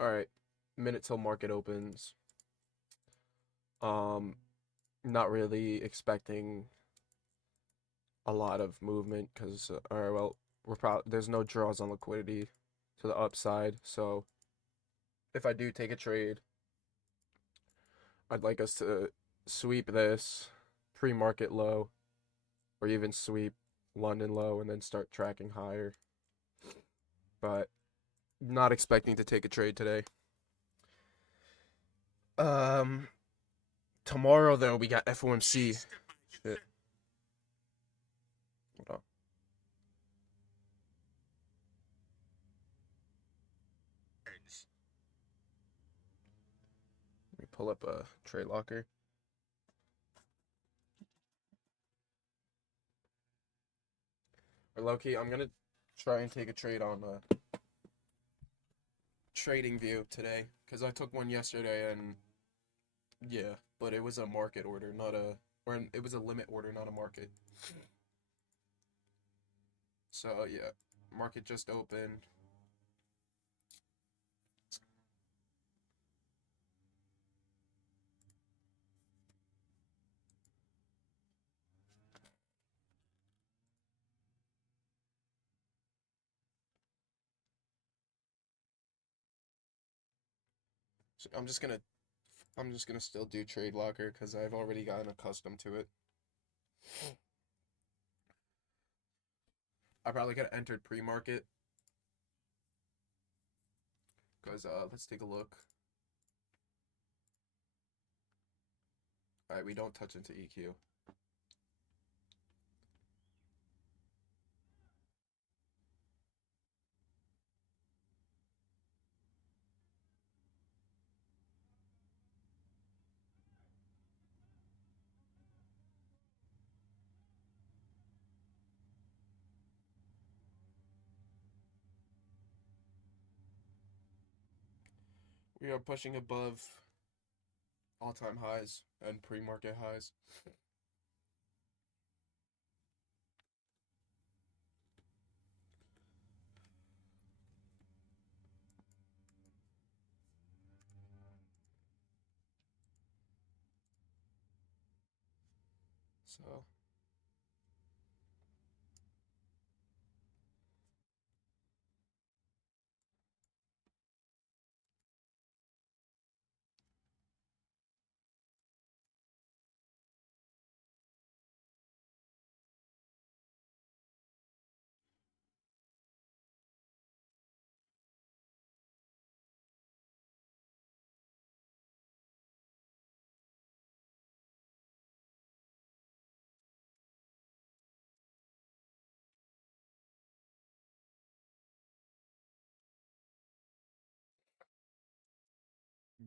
All right, minute till market opens. Um, Not really expecting a lot of movement because, all right, well, there's no draws on liquidity to the upside. So if I do take a trade, I'd like us to sweep this pre-market low, or even sweep London low and then start tracking higher. But not expecting to take a trade today. Um, Tomorrow though we got FOMC. Shit, hold on. Let me pull up a trade locker. Or low key, I'm gonna try and take a trade on trading view today because I took one yesterday and yeah, but it was a market order, not a it was a limit order, not a market. So yeah, market just opened. So I'm just gonna still do trade locker because I've already gotten accustomed to it. I probably could have entered pre-market because let's take a look. All right, we don't touch into EQ. We are pushing above all-time highs and pre-market highs. So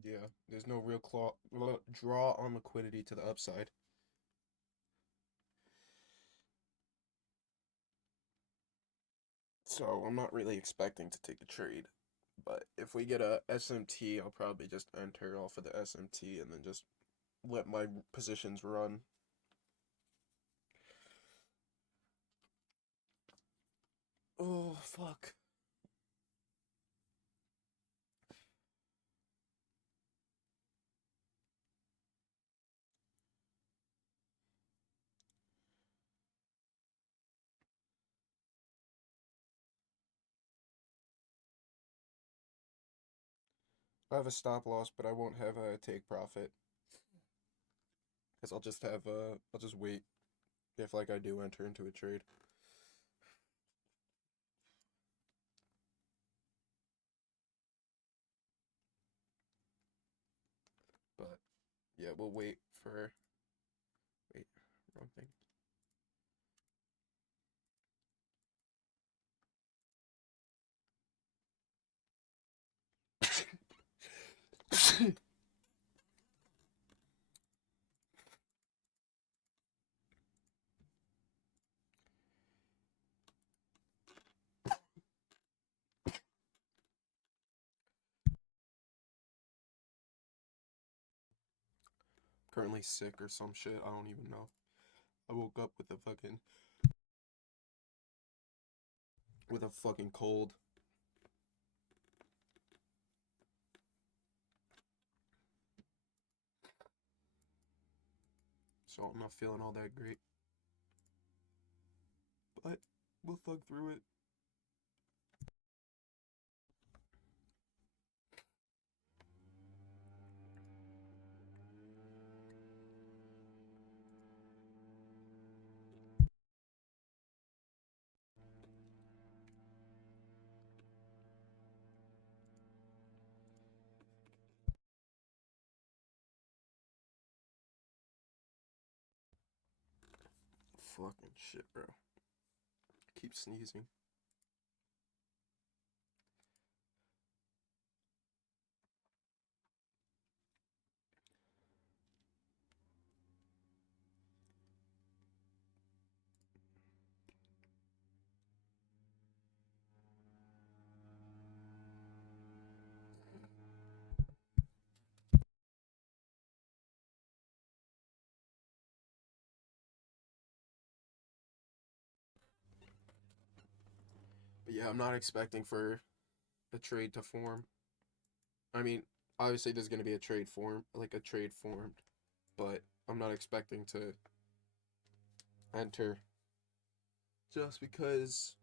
yeah, there's no real draw on liquidity to the upside. So I'm not really expecting to take a trade. But if we get a SMT, I'll probably just enter off of the SMT and then just let my positions run. Oh, fuck. I have a stop loss, but I won't have a take profit. Because I'll just wait if like I do enter into a trade. But yeah, we'll wait for, wait, wrong thing. Currently sick or some shit, I don't even know. I woke up with a fucking cold. so I'm not feeling all that great. But we'll thug through it. Fucking shit, bro. Keep sneezing. But yeah, I'm not expecting for a trade to form. I mean, obviously there's gonna be a trade form, like a trade formed, but I'm not expecting to enter just because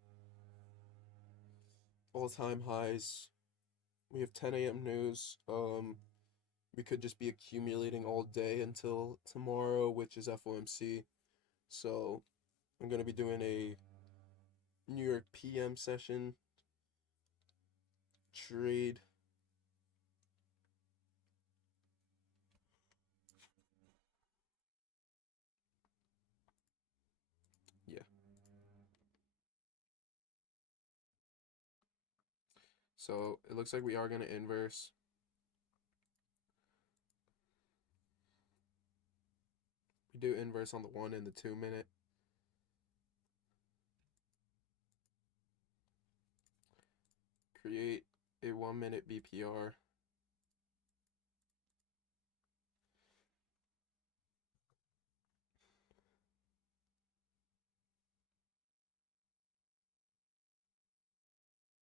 all-time highs. We have 10 a.m. news. We could just be accumulating all day until tomorrow, which is FOMC. So I'm gonna be doing a New York PM session trade. Yeah. So it looks like we are gonna inverse. We do inverse on the 1 and the 2 minute. Create a 1 minute BPR.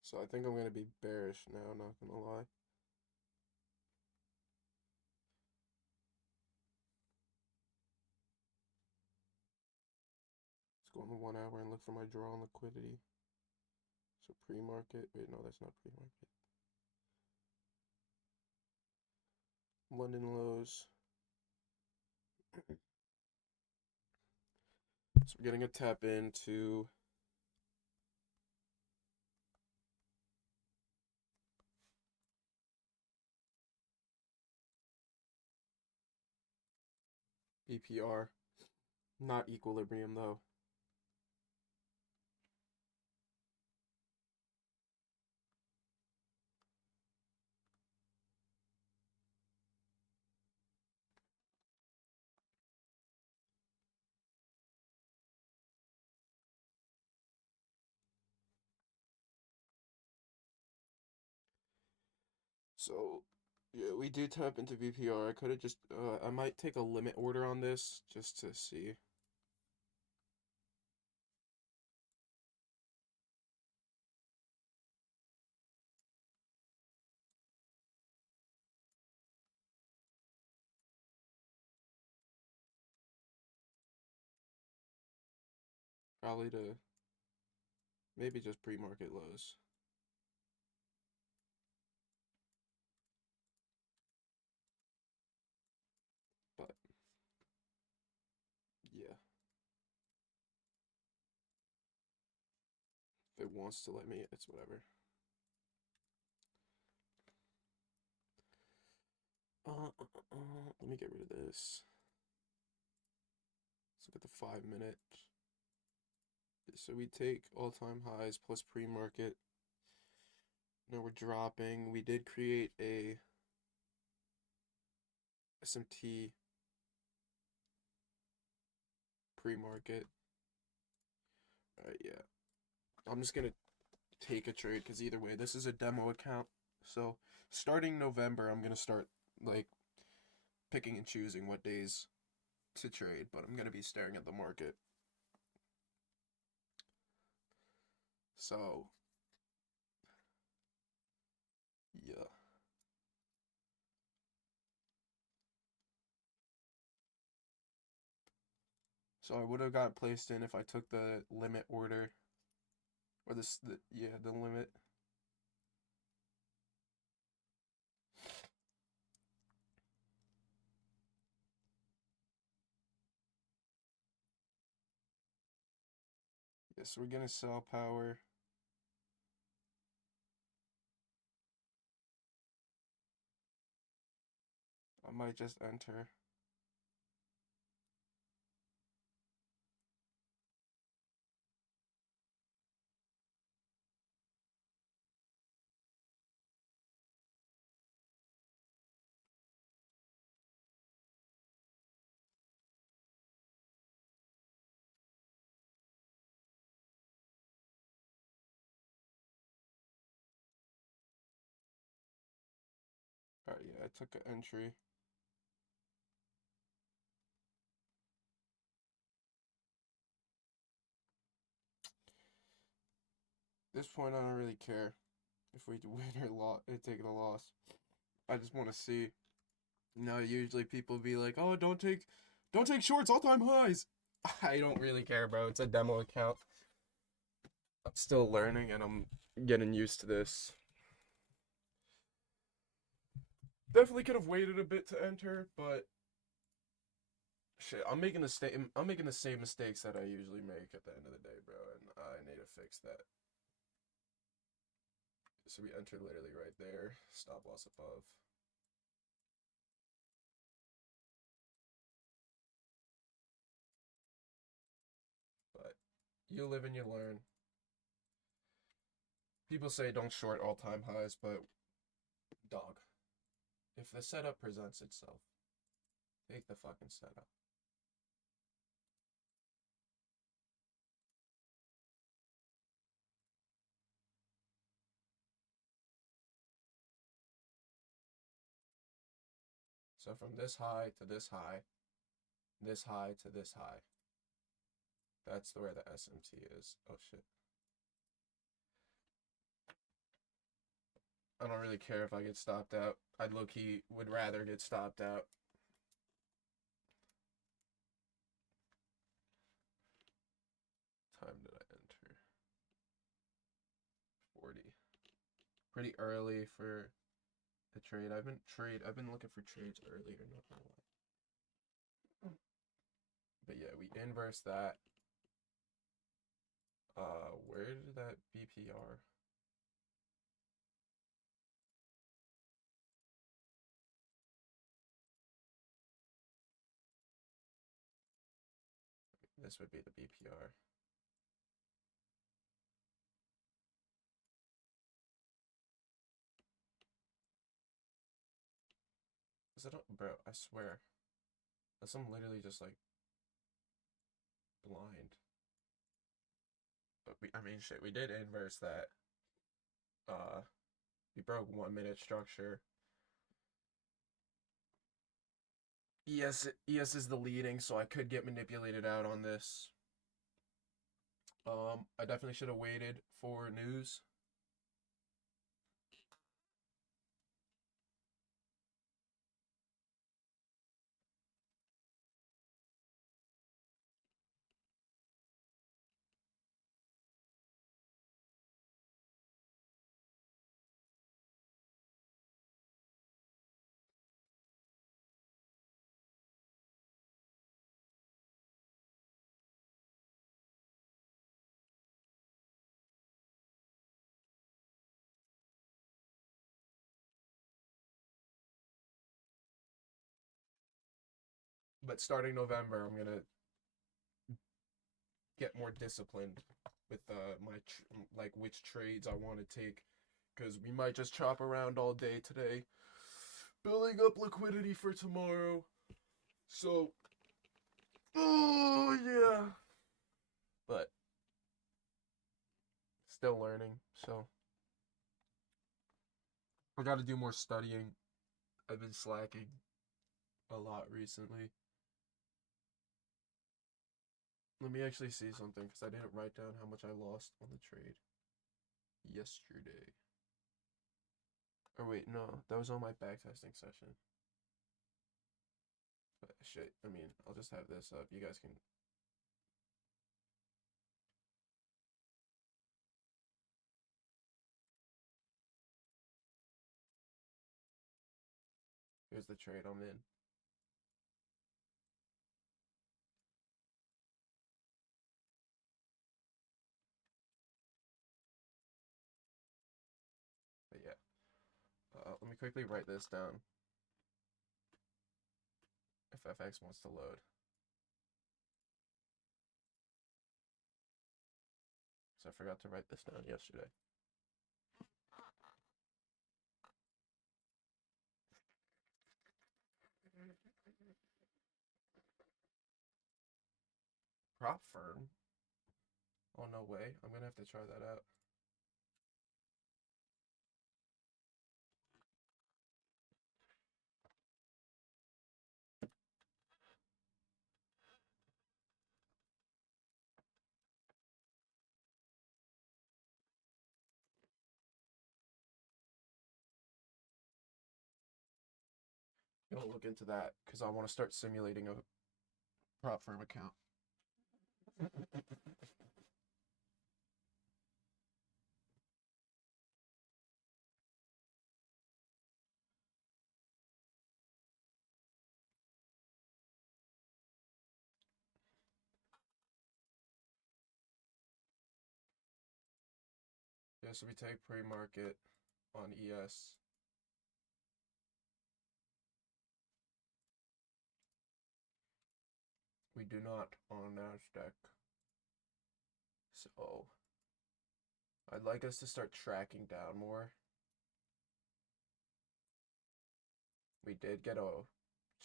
So I think I'm gonna be bearish now, not gonna lie. Let's go on the 1 hour and look for my draw on liquidity. So pre-market, wait, no, that's not pre-market. London lows. So we're getting a tap into BPR. Not equilibrium though. So yeah, we do tap into BPR. I could have just I might take a limit order on this just to see. Probably to maybe just pre-market lows. But yeah. If it wants to let me, it's whatever. Let me get rid of this. Let's look at the 5 minute. So we take all-time highs plus pre-market. Now we're dropping. We did create a SMT pre-market. Alright, yeah. I'm just gonna take a trade because either way, this is a demo account. So starting November, I'm gonna start like picking and choosing what days to trade, but I'm gonna be staring at the market. So yeah. So I would have got placed in if I took the limit order. Or yeah, the limit. Yes, we're gonna sell power. I might just enter. Alright, yeah, I took an entry. At this point, I don't really care if we win or take a loss. I just want to see. Usually people be like, "Oh, don't take shorts, all-time highs." I don't really care, bro. It's a demo account. I'm still learning and I'm getting used to this. Definitely could have waited a bit to enter, but shit, I'm making the same mistakes that I usually make at the end of the day, bro, and I need to fix that. So we entered literally right there. Stop loss above. But you live and you learn. People say don't short all-time highs, but dog, if the setup presents itself, take the fucking setup. So from this high to this high, this high to this high, that's where the SMT is. Oh shit. I don't really care if I get stopped out. I low-key would rather get stopped out. Time did I enter? 40. Pretty early for the trade. I've been looking for trades earlier, not gonna lie. But yeah, we inverse that. Where did that BPR? This would be the BPR. Is it, bro? I swear, I'm literally just like blind. But I mean, shit, we did inverse that. Uh, we broke 1 minute structure. ES is the leading, so I could get manipulated out on this. I definitely should have waited for news. But starting November, I'm gonna get more disciplined with like which trades I want to take, because we might just chop around all day today, building up liquidity for tomorrow. So, oh yeah, but still learning. So I got to do more studying. I've been slacking a lot recently. Let me actually see something because I didn't write down how much I lost on the trade yesterday. Or wait, no, that was on my backtesting session. But shit, I mean, I'll just have this up. You guys can Here's the trade I'm in. But yeah, let me quickly write this down if FX wants to load. So I forgot to write this down yesterday. Prop firm? Oh, no way. I'm gonna have to try that out. I'm gonna look into that because I want to start simulating a prop firm account. Yeah, so we take pre-market on ES. We do not on NASDAQ. So I'd like us to start tracking down more. We did get a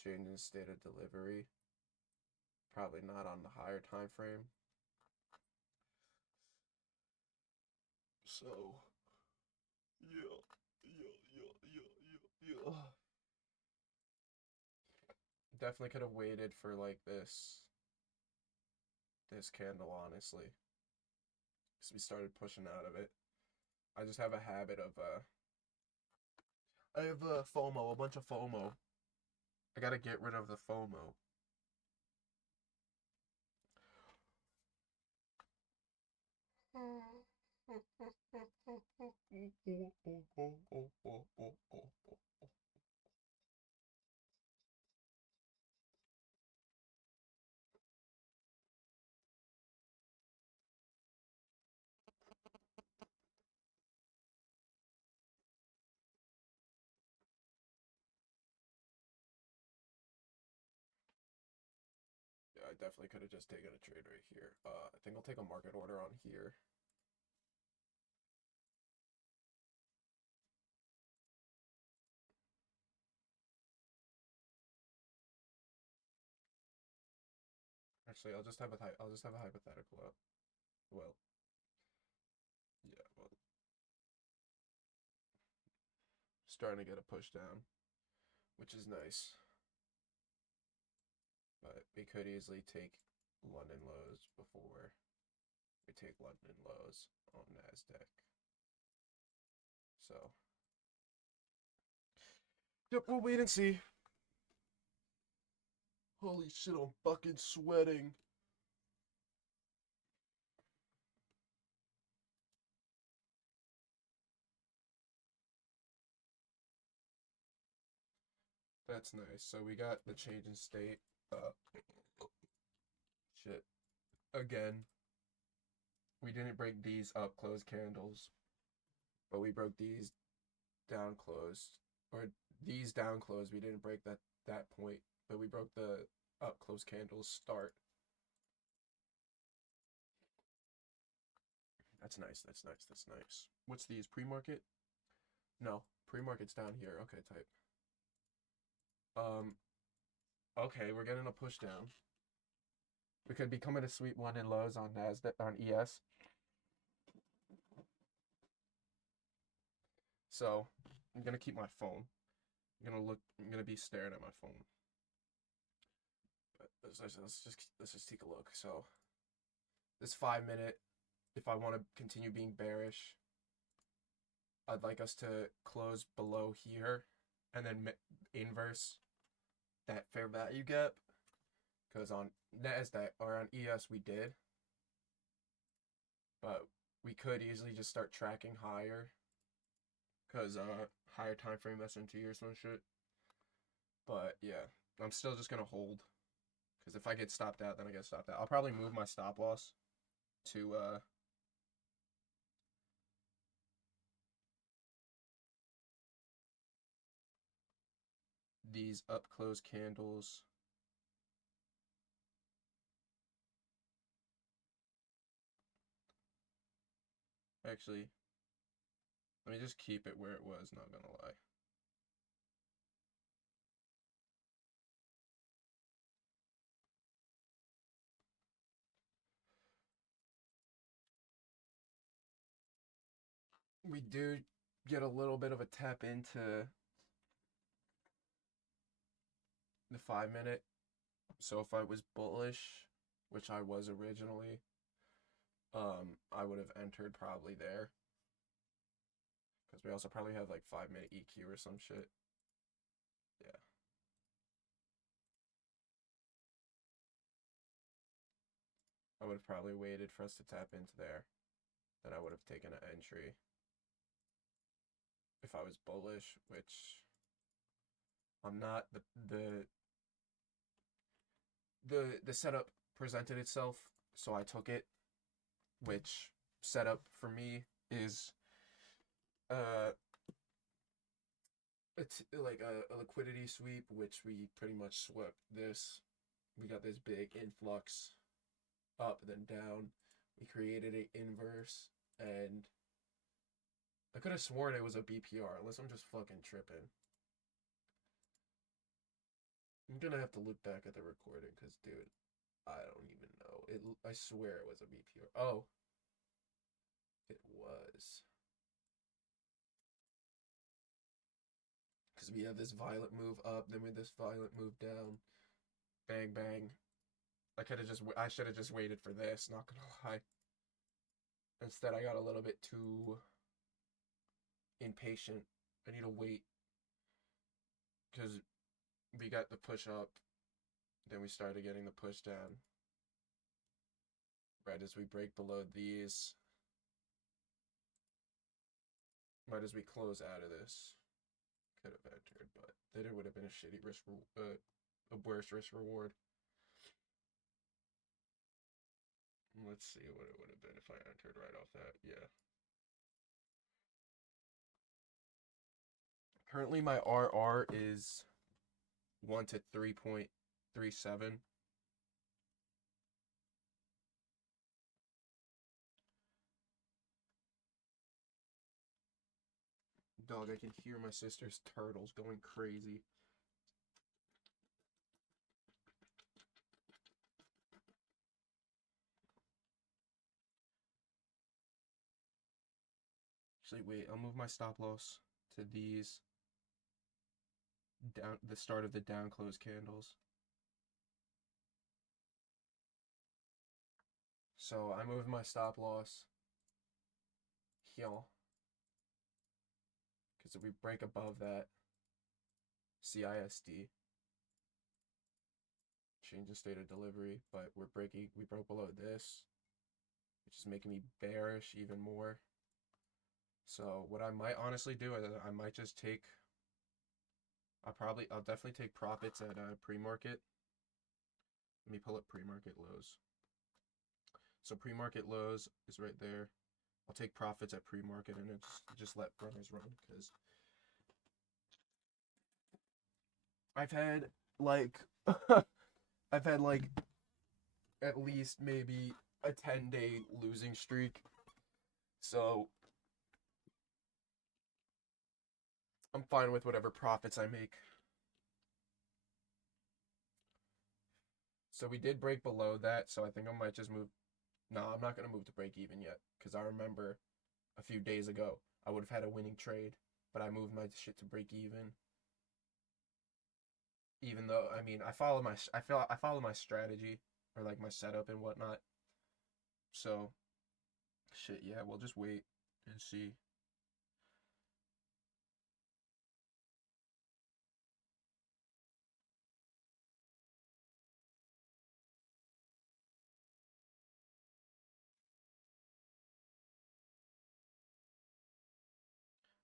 change in state of delivery. Probably not on the higher time frame. So yeah. Definitely could have waited for like this candle, honestly. Because we started pushing out of it. I just have a habit of I have FOMO, a bunch of FOMO. I gotta get rid of the FOMO. Yeah, I definitely could have just taken a trade right here. I think I'll take a market order on here. Actually, I'll just have a hypothetical up. Well, yeah, well, starting to get a push down, which is nice. But we could easily take London lows before we take London lows on NASDAQ. So, yep, we'll wait and see. Holy shit, I'm fucking sweating. That's nice. So we got the change in state. Shit. Again, we didn't break these up close candles, but we broke these down closed, or these down closed. We didn't break that point, but we broke the up close candles start. That's nice. That's nice. That's nice. What's these pre-market? No, pre-market's down here. Okay, type. Okay, we're getting a push down. We could be coming to sweep one in lows on NASDAQ on ES. So I'm gonna keep my phone. I'm gonna be staring at my phone. But let's just take a look. So this 5 minute, if I want to continue being bearish, I'd like us to close below here and then inverse that fair value gap. Because on NASDAQ or on ES we did, but we could easily just start tracking higher. Because higher time frame S&T or some shit. But yeah, I'm still just gonna hold because if I get stopped out, then I get stopped out. I'll probably move my stop loss to these up close candles. Actually, let me just keep it where it was, not gonna lie. We do get a little bit of a tap into the 5 minute. So if I was bullish, which I was originally, I would have entered probably there. Because we also probably have like 5 minute EQ or some shit. Yeah. I would have probably waited for us to tap into there. Then I would have taken an entry if I was bullish, which I'm not. The setup presented itself, so I took it. Which setup for me is uh it's like a liquidity sweep, which we pretty much swept this. We got this big influx up then down. We created a inverse, and I could have sworn it was a BPR, unless I'm just fucking tripping. I'm gonna have to look back at the recording, cause dude, I don't even know. I swear it was a BPR. Oh, it was. Cause we have this violent move up, then we have this violent move down. Bang bang. I should have just waited for this. Not gonna lie. Instead, I got a little bit too impatient. I need to wait because we got the push up, then we started getting the push down. Right as we break below these, right as we close out of this, could have entered, but then it would have been a shitty a worse risk reward. Let's see what it would have been if I entered right off that. Yeah. Currently, my RR is 1 to 3.37. Dog, I can hear my sister's turtles going crazy. Actually, wait, I'll move my stop loss to these down the start of the down close candles. So I moved my stop loss here. Because if we break above that, CISD, change the state of delivery, but we broke below this, which is making me bearish even more. So what I might honestly do is I might just take, I'll definitely take profits at pre-market. Let me pull up pre-market lows. So pre-market lows is right there. I'll take profits at pre-market and just let runners run because I've had like I've had like at least maybe a 10-day losing streak. So I'm fine with whatever profits I make. So we did break below that, so I think I might just move. No, I'm not going to move to break even yet because I remember a few days ago I would have had a winning trade, but I moved my shit to break even. Even though I mean I follow my strategy or like my setup and whatnot. So shit, yeah, we'll just wait and see.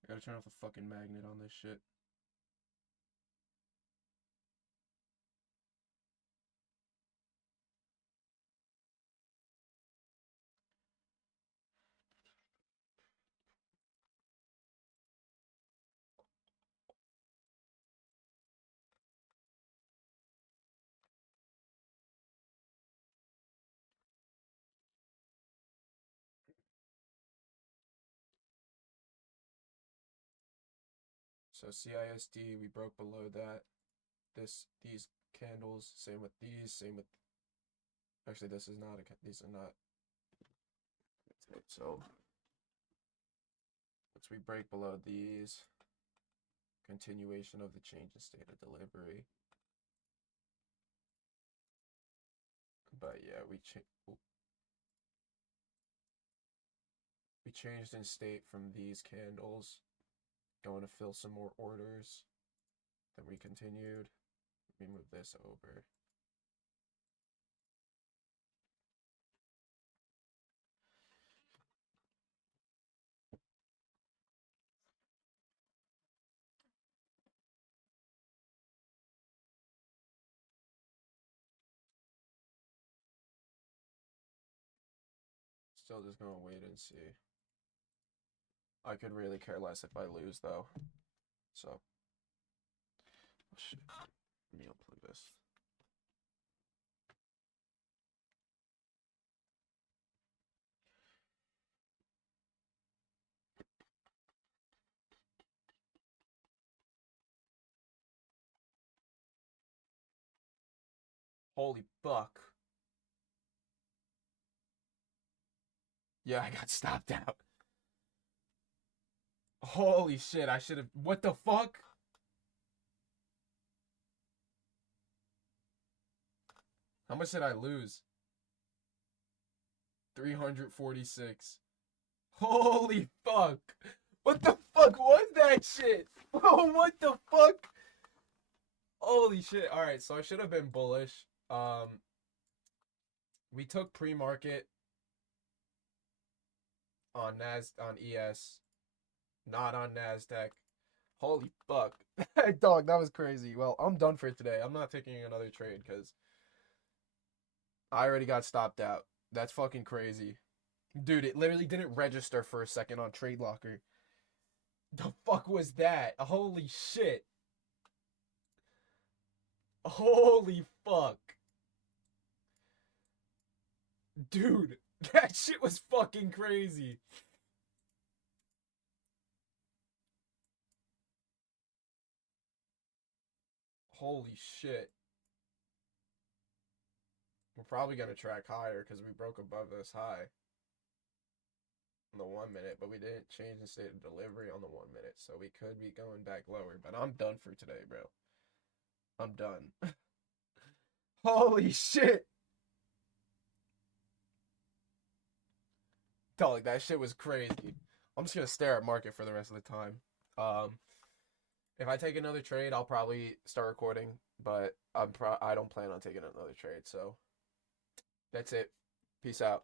I gotta turn off the fucking magnet on this shit. So CISD, we broke below that. These candles, same with these, same with. Actually, this is not a. These are not. So once we break below these, continuation of the change in state of delivery. But yeah, we changed in state from these candles, going to fill some more orders. Then we continued. Let me move this over. Still just gonna wait and see. I could really care less if I lose though. So, oh shit. Let me unplug this. Holy fuck. Yeah, I got stopped out. Holy shit, I should have. What the fuck? How much did I lose? 346. Holy fuck. What the fuck was that shit? Bro, what the fuck? Holy shit. Alright, so I should have been bullish. We took pre-market on ES, not on NASDAQ. Holy fuck. Dog, that was crazy. Well, I'm done for today. I'm not taking another trade because I already got stopped out. That's fucking crazy. Dude, it literally didn't register for a second on Trade Locker. The fuck was that? Holy shit. Holy fuck. Dude, that shit was fucking crazy. Holy shit. We're probably going to track higher because we broke above this high on the 1 minute, but we didn't change the state of delivery on the 1 minute, so we could be going back lower. But I'm done for today, bro. I'm done. Holy shit. Dog, that shit was crazy. I'm just gonna stare at market for the rest of the time. If I take another trade, I'll probably start recording, but I don't plan on taking another trade. So that's it. Peace out.